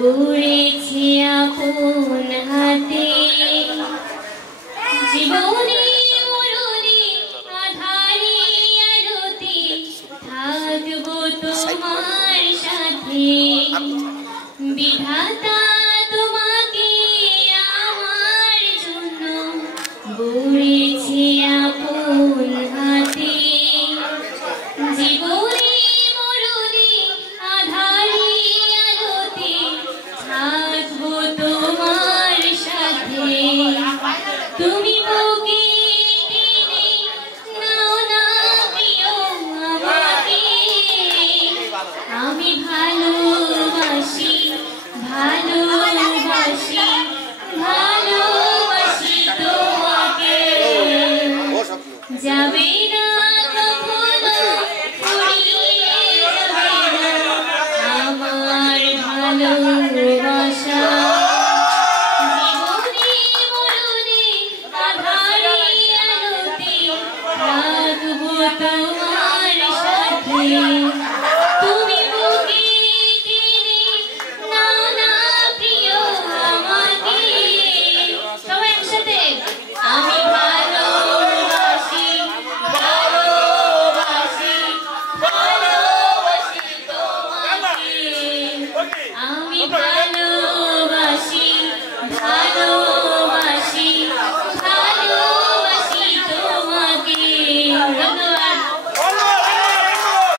গড়েছি আপন হাতে জীবনে মরণে আধারে আলোতে থাকবো তোমার সাথে বিধাতা তোমাকে আমার জন্য গড়েছি আপন হাতে জীবনে মরণে আধারে আলোতে থাকবো তোমার সাথে তুমি বুকে টেনে নাও না প্রিয় আমাকে আমি ভালোবাসি ভালোবাসি ভালোবাসি তোমাকে যাবে না কখনো ফুরিয়ে যাবে না আমার ভালোবাসা জীবনে মরণে আধারে আলোতে থাকবো তোমার